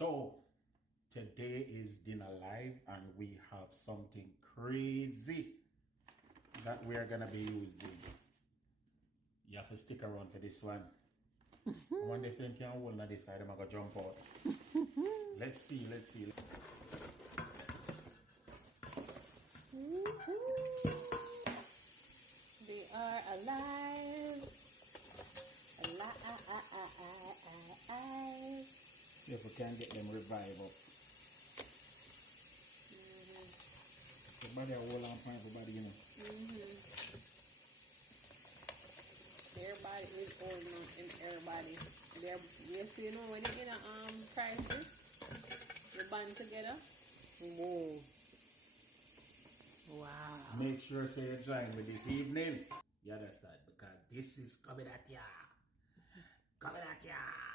So today is dinner live and we have something crazy that we are gonna be using. You have to stick around for this one. I wonder if you can hold on this side, I'm gonna jump out. Let's see. They are alive. See if we can get them revived up. Everybody hold on for everybody, you know. Everybody is holding on, and everybody. Yes, you know when they in a crisis, they band together. Whoa. Wow. Make sure say you join me this evening. You understand? Because this is coming at ya. Coming at ya.